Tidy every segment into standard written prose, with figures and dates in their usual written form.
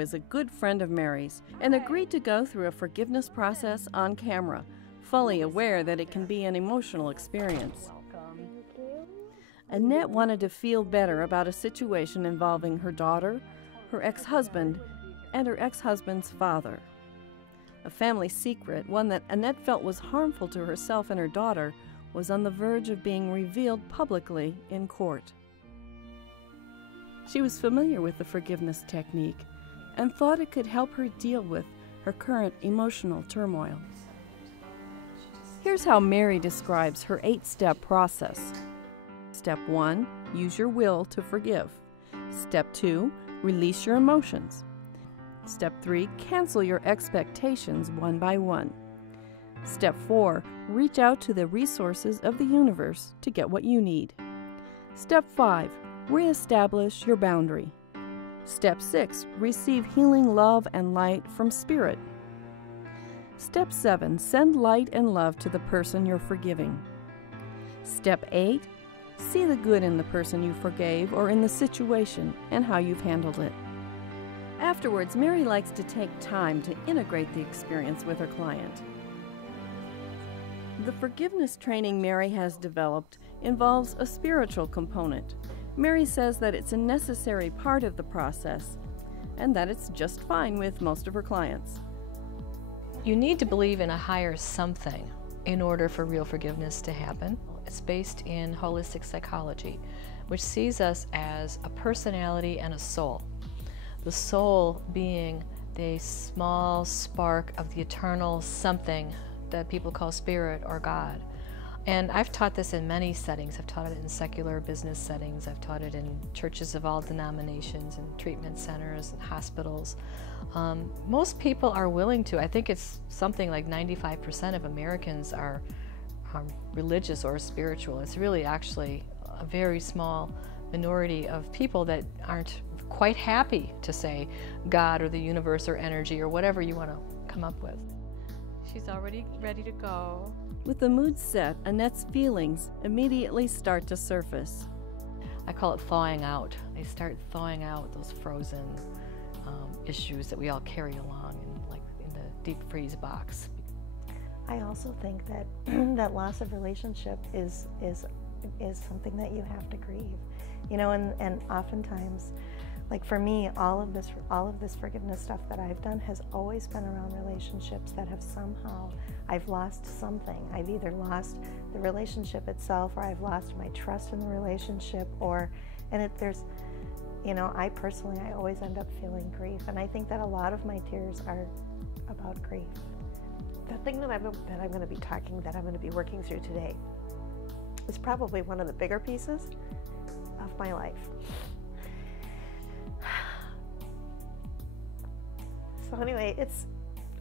is a good friend of Mary's and agreed to go through a forgiveness process on camera, fully aware that it can be an emotional experience. Annette wanted to feel better about a situation involving her daughter, her ex-husband, and her ex-husband's father. A family secret, one that Annette felt was harmful to herself and her daughter, was on the verge of being revealed publicly in court. She was familiar with the forgiveness technique and thought it could help her deal with her current emotional turmoil. Here's how Mary describes her 8-step process. Step 1, use your will to forgive. Step 2, release your emotions. Step 3, cancel your expectations one by one. Step 4, reach out to the resources of the universe to get what you need. Step 5, reestablish your boundary. Step 6, receive healing love and light from Spirit. Step 7, send light and love to the person you're forgiving. Step 8, see the good in the person you forgave or in the situation and how you've handled it. Afterwards, Mary likes to take time to integrate the experience with her client. The forgiveness training Mary has developed involves a spiritual component. Mary says that it's a necessary part of the process and that it's just fine with most of her clients. You need to believe in a higher something in order for real forgiveness to happen. It's based in holistic psychology, which sees us as a personality and a soul. The soul being the small spark of the eternal something that people call spirit or God. And I've taught this in many settings. I've taught it in secular business settings. I've taught it in churches of all denominations and treatment centers and hospitals. Most people are willing to. I think it's something like 95% of Americans are religious or spiritual. It's really actually a very small minority of people that aren't quite happy to say God or the universe or energy or whatever you want to come up with. She's already ready to go. With the mood set, Annette's feelings immediately start to surface. I call it thawing out. They start thawing out those frozen issues that we all carry along in the deep freeze box. I also think that that loss of relationship is something that you have to grieve, you know, and oftentimes, like for me, all of this forgiveness stuff that I've done has always been around relationships that have somehow, I've lost something. I've either lost the relationship itself, or I've lost my trust in the relationship, there's, you know, I always end up feeling grief, and I think that a lot of my tears are about grief. The thing that I'm going to be working through today is probably one of the bigger pieces of my life. So anyway, it's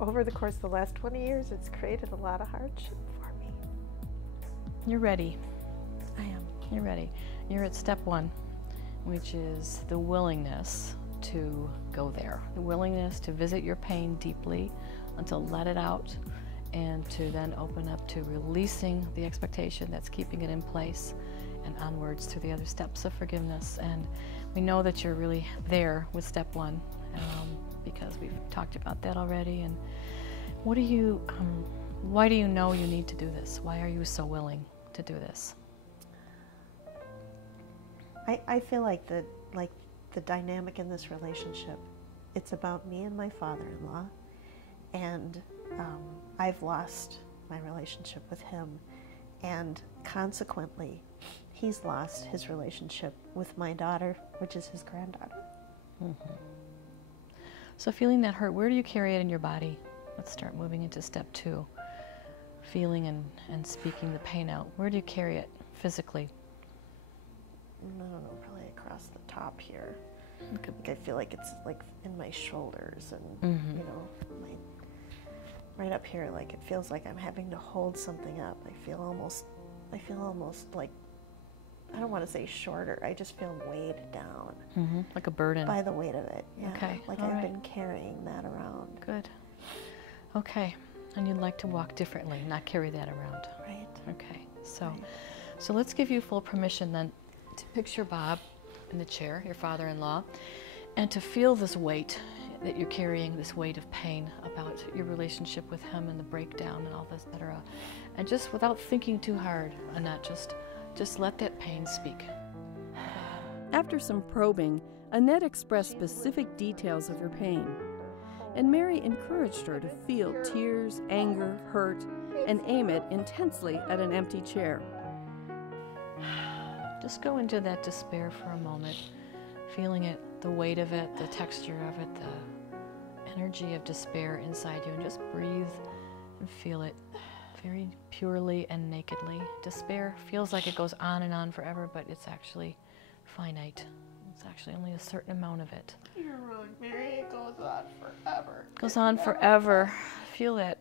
over the course of the last 20 years, it's created a lot of hardship for me. You're ready. I am. You're ready. You're at step 1, which is the willingness to go there. The willingness to visit your pain deeply and to let it out, and to then open up to releasing the expectation that's keeping it in place and onwards through the other steps of forgiveness. And we know that you're really there with step 1 because we've talked about that already. And why do you know you need to do this? Why are you so willing to do this? I feel like the dynamic in this relationship, it's about me and my father-in-law, and I've lost my relationship with him, and consequently, he's lost his relationship with my daughter, which is his granddaughter. Mm-hmm. So feeling that hurt, where do you carry it in your body? Let's start moving into step 2. Feeling and speaking the pain out. Where do you carry it physically? I don't know, probably across the top here. I feel like it's like in my shoulders and, you know, right up here, like it feels like I'm having to hold something up. I feel almost like, I don't want to say shorter, I just feel weighed down. Like a burden. By the weight of it, yeah. Okay. Like I've been carrying that around. Good. Okay. And you'd like to walk differently, not carry that around. Right. Okay. So let's give you full permission then to picture Bob in the chair, your father-in-law, and to feel this weight that you're carrying this weight of pain about your relationship with him and the breakdown and all this, etc. And just without thinking too hard, Annette, just let that pain speak. After some probing, Annette expressed specific details of her pain, and Mary encouraged her to feel tears, anger, hurt, and aim it intensely at an empty chair. Just go into that despair for a moment, feeling it, the weight of it, the texture of it, the energy of despair inside you, and just breathe and feel it very purely and nakedly. Despair feels like it goes on and on forever, but it's actually finite. It's actually only a certain amount of it. You're wrong, Mary. It goes on forever. It goes on forever. Feel it.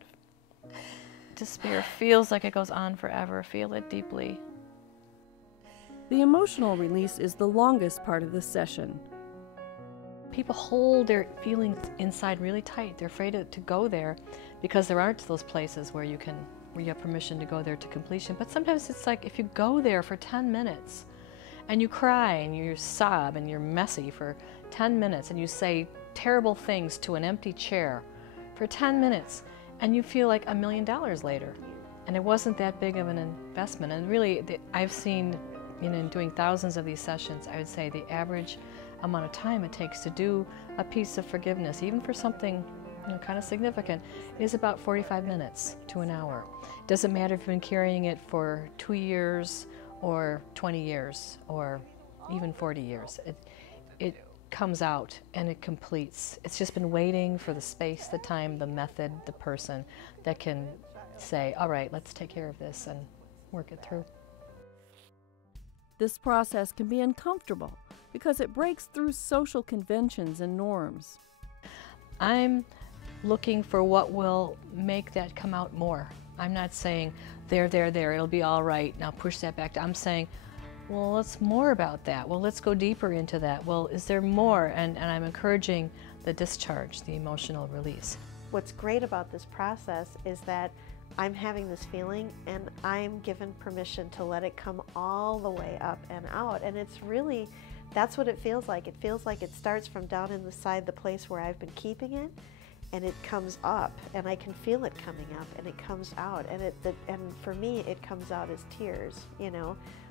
Despair feels like it goes on forever. Feel it deeply. The emotional release is the longest part of the session. People hold their feelings inside really tight. They're afraid to go there because there aren't those places where you have permission to go there to completion. But sometimes it's like if you go there for 10 minutes and you cry and you sob and you're messy for 10 minutes and you say terrible things to an empty chair for 10 minutes and you feel like $1 million later. And it wasn't that big of an investment. And really, I've seen, in doing thousands of these sessions, I would say the average amount of time it takes to do a piece of forgiveness, even for something kind of significant, is about 45 minutes to an hour. Doesn't matter if you've been carrying it for 2 years or 20 years or even 40 years. It comes out and it completes. It's just been waiting for the space, the time, the method, the person that can say, all right, let's take care of this and work it through. This process can be uncomfortable because it breaks through social conventions and norms. I'm looking for what will make that come out more. I'm not saying, there, it'll be all right, now push that back. I'm saying, well, let's more about that. Well, let's go deeper into that. Well, is there more? And I'm encouraging the discharge, the emotional release. What's great about this process is that I'm having this feeling and I'm given permission to let it come all the way up and out. And it's really, that's what it feels like. It feels like it starts from down inside the place where I've been keeping it, and it comes up, and I can feel it coming up, and it comes out, and and for me it comes out as tears,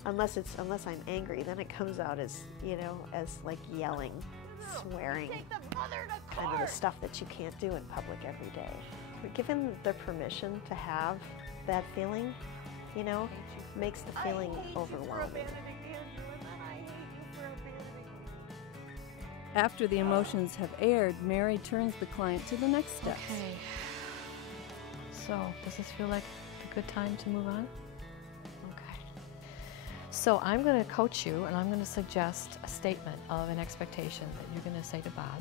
unless I'm angry, then it comes out as as like yelling, swearing, kind of the stuff that you can't do in public every day. We're given the permission to have that feeling, makes the feeling overwhelming. After the emotions have aired, Mary turns the client to the next steps. Okay. So, does this feel like a good time to move on? Okay. So, I'm going to coach you, and I'm going to suggest a statement of an expectation that you're going to say to Bob.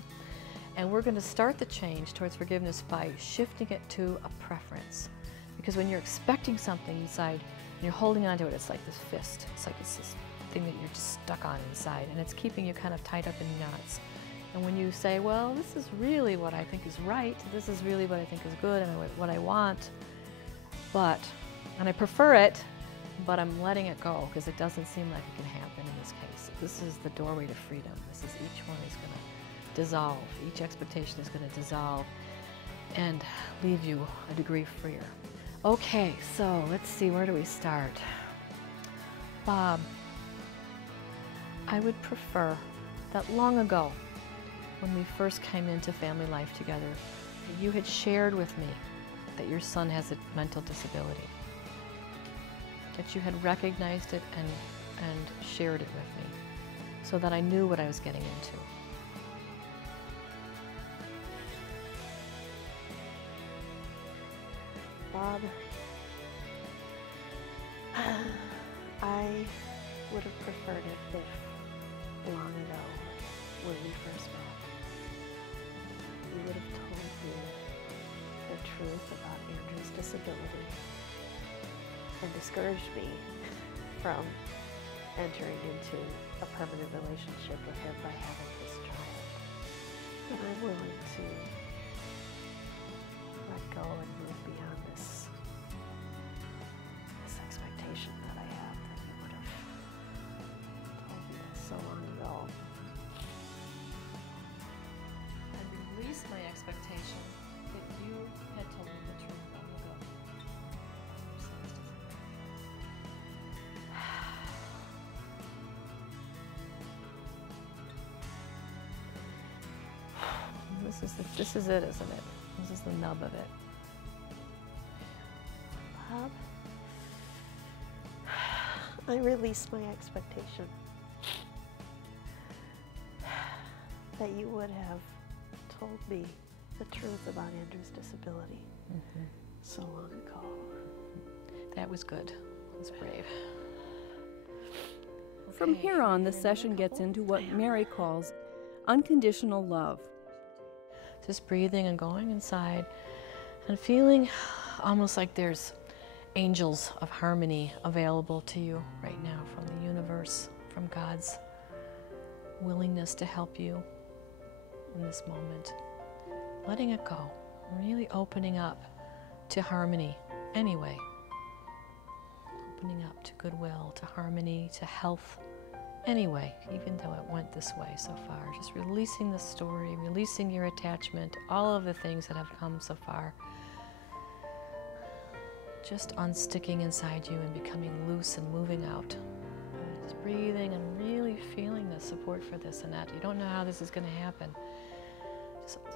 And we're going to start the change towards forgiveness by shifting it to a preference. Because when you're expecting something inside, and you're holding on to it, it's like this fist. It's like it's this thing that you're just stuck on inside, and it's keeping you kind of tied up in knots. And when you say, well, this is really what I think is right, this is really what I think is good and what I want, and I prefer it, but I'm letting it go because it doesn't seem like it can happen in this case. This is the doorway to freedom. This is each one is going to dissolve. Each expectation is going to dissolve and leave you a degree freer. Okay, so let's see, where do we start? Bob, I would prefer that long ago, when we first came into family life together, you had shared with me that your son has a mental disability, that you had recognized it and shared it with me, so that I knew what I was getting into. Bob, I would have preferred it if long ago, when we first met, we would have told you the truth about Andrew's disability and discouraged me from entering into a permanent relationship with him by having this child. And I'm willing to let go and move beyond this expectation that I have that you would have told me this so long ago. And release This is it, isn't it? This is the nub of it. Bob, I release my expectation that you would have told me the truth about Andrew's disability so long ago. That was good. That was brave. From Okay, here on, the you're session gets comfortable? into what Mary calls unconditional love. Just breathing and going inside and feeling almost like there's angels of harmony available to you right now from the universe, from God's willingness to help you in this moment. Letting it go, really opening up to harmony anyway. Opening up to goodwill, to harmony, to health anyway, even though it went this way so far. Just releasing the story, releasing your attachment, all of the things that have come so far. Just unsticking inside you and becoming loose and moving out. Just breathing and really feeling the support for this, Annette. You don't know how this is going to happen.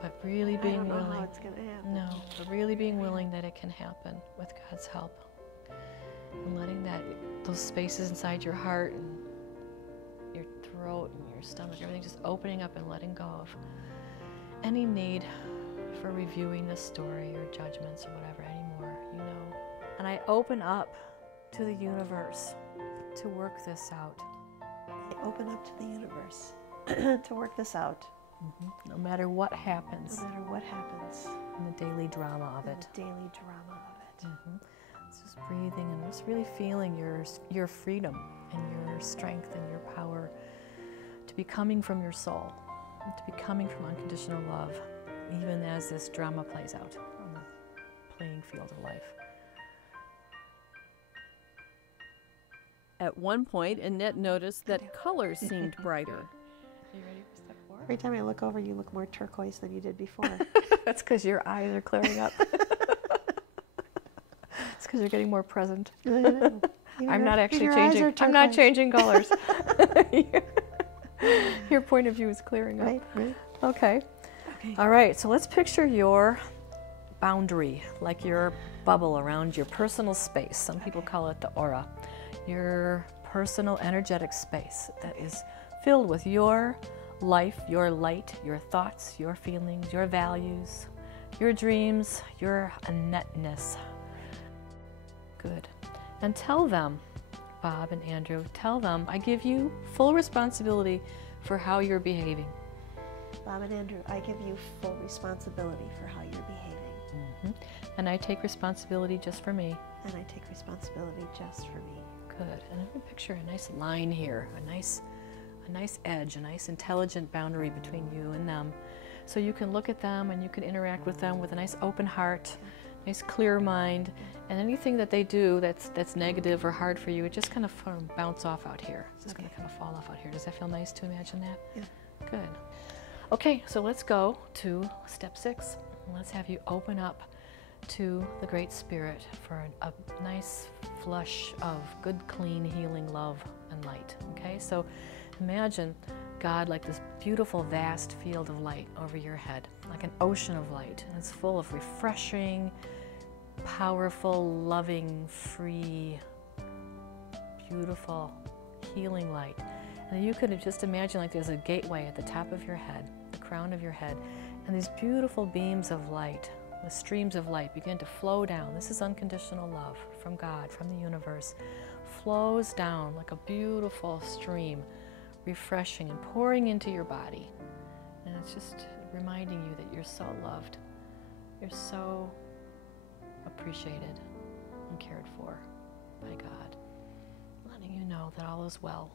But really being I don't know willing. how it's going to happen. No, but really being willing that it can happen with God's help. And letting those spaces inside your heart and your throat and your stomach, everything just opening up and letting go of any need for reviewing this story or judgments or whatever anymore, you know. And I open up to the universe to work this out. I open up to the universe to work this out. No matter what happens No matter what happens. in the daily drama of it. The daily drama of it. It's just breathing and just really feeling your freedom and your strength and your power to be coming from your soul, and to be coming from unconditional love, even as this drama plays out on the playing field of life. At one point, Annette noticed that colors seemed brighter. Are you ready for step 4? Every time I look over, you look more turquoise than you did before. That's because your eyes are clearing up. It's because you're getting more present. I'm not actually changing. I'm not changing colors. Your point of view is clearing up. Right. Okay. All right. So let's picture your boundary, like your bubble around your personal space. Some people call it the aura. Your personal energetic space that is filled with your life, your light, your thoughts, your feelings, your values, your dreams, your Annette-ness. Good. And tell them, Bob and Andrew, tell them, I give you full responsibility for how you're behaving. Bob and Andrew, I give you full responsibility for how you're behaving. And I take responsibility just for me. And I take responsibility just for me. Good. And I'm going to picture a nice line here, a nice edge, a nice intelligent boundary between you and them. So you can look at them and you can interact with them with a nice open heart, nice clear mind, and anything that they do that's negative or hard for you, it just kind of bounce off out here. It's just going to kind of fall off out here. Does that feel nice to imagine that? Yeah. Good. Okay, so let's go to step 6. Let's have you open up to the Great Spirit for a nice flush of good, clean, healing love and light. Okay, so imagine God like this beautiful, vast field of light over your head, like an ocean of light. And it's full of refreshing, powerful, loving, free, beautiful, healing light. And you could just imagine like there's a gateway at the top of your head, the crown of your head, and these beautiful beams of light, the streams of light begin to flow down. This is unconditional love from God, from the universe. Flows down like a beautiful stream, refreshing and pouring into your body. And it's just reminding you that you're so loved. You're so appreciated and cared for by God. Letting you know that all is well.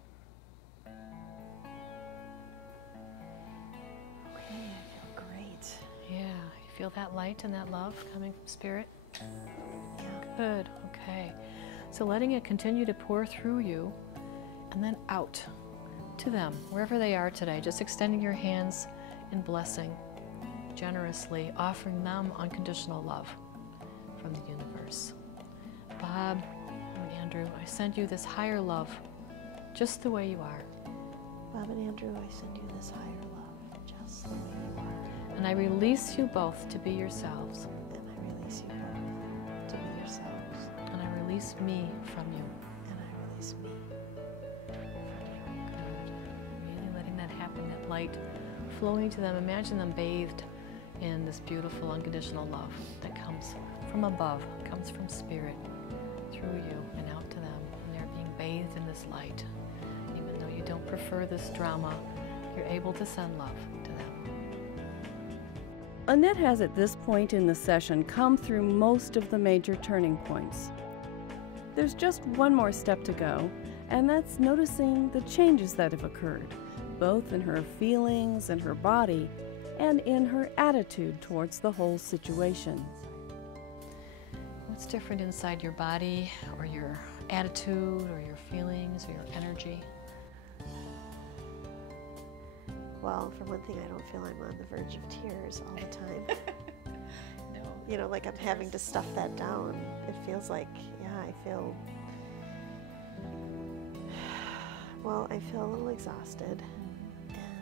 Okay, I feel great. Yeah, you feel that light and that love coming from Spirit? Yeah. Good, okay. So letting it continue to pour through you and then out to them, wherever they are today, just extending your hands in blessing, generously offering them unconditional love from the universe. Bob and Andrew, I send you this higher love, just the way you are. Bob and Andrew, I send you this higher love, just the way you are. And I release you both to be yourselves. And I release you both to be yourselves. And I release me from you. And I release me from you. Good. Really letting that happen, that light flowing to them. Imagine them bathed in this beautiful unconditional love that comes from above, comes from spirit, through you and out to them. And they're being bathed in this light. Even though you don't prefer this drama, you're able to send love to them. Annette has at this point in the session come through most of the major turning points. There's just one more step to go, and that's noticing the changes that have occurred, both in her feelings and her body, and in her attitude towards the whole situation. What's different inside your body, or your attitude, or your feelings, or your energy? Well, for one thing, I don't feel I'm on the verge of tears all the time. No. You know, like I'm having to stuff that down. It feels like, yeah, I feel a little exhausted.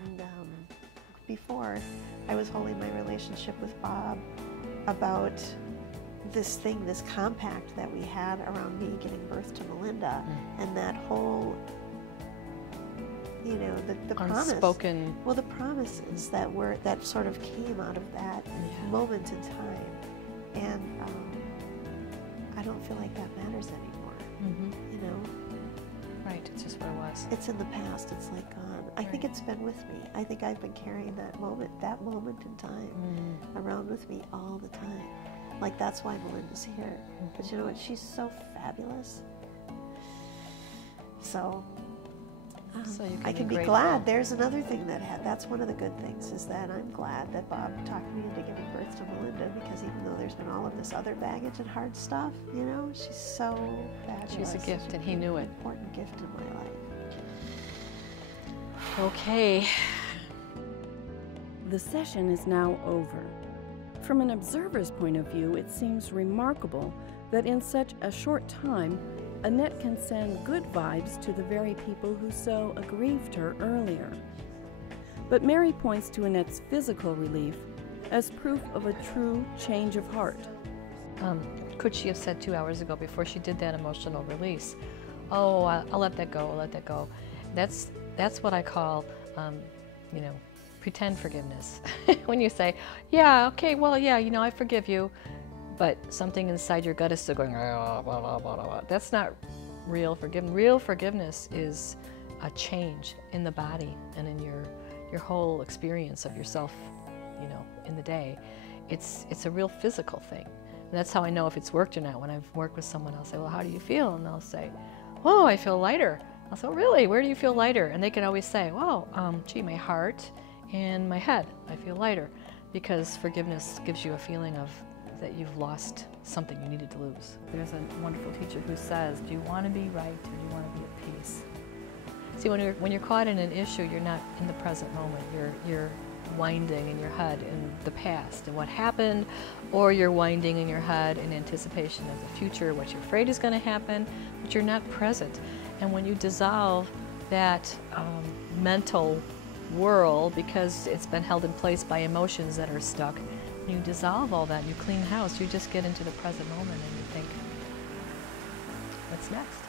And before, I was holding my relationship with Bob about this thing, this compact that we had around me giving birth to Melinda, and that whole, you know, the Unspoken. promise. Well, the promises that sort of came out of that moment in time, and I don't feel like that matters anymore. You know. Right, it's just what it was. It's in the past. It's like gone. I think it's been with me. I think I've been carrying that moment in time around with me all the time. Like, that's why Melinda's here. But you know what? She's so fabulous. So, So you I can be grateful. glad. There's another thing that's one of the good things, is that I'm glad that Bob talked me into giving birth to Melinda, because even though there's been all of this other baggage and hard stuff, you know, she's so fabulous. She's a gift, Such and he knew it. Important gift in my life. Okay. The session is now over. From an observer's point of view, it seems remarkable that in such a short time, Annette can send good vibes to the very people who so aggrieved her earlier. But Mary points to Annette's physical relief as proof of a true change of heart. Could she have said 2 hours ago, before she did that emotional release, oh, I'll let that go, I'll let that go. That's what I call, you know, pretend forgiveness. When you say, yeah, okay, well, yeah, you know, I forgive you, but something inside your gut is still going, blah, blah, blah, blah, blah. That's not real forgiveness. Real forgiveness is a change in the body and in your whole experience of yourself, you know, in the day. It's a real physical thing. And that's how I know if it's worked or not. When I've worked with someone, I'll say, well, how do you feel? And they'll say, oh, I feel lighter. I'll say, oh, really? Where do you feel lighter? And they can always say, well, gee, my heart and my head, I feel lighter. Because forgiveness gives you a feeling of that you've lost something you needed to lose. There's a wonderful teacher who says, do you want to be right or do you want to be at peace? See, when you're caught in an issue, you're not in the present moment. You're winding in your head in the past and what happened, or you're winding in your head in anticipation of the future, what you're afraid is going to happen, but you're not present. And when you dissolve that mental whirl, because it's been held in place by emotions that are stuck, when you dissolve all that, you clean house, you just get into the present moment and you think, what's next?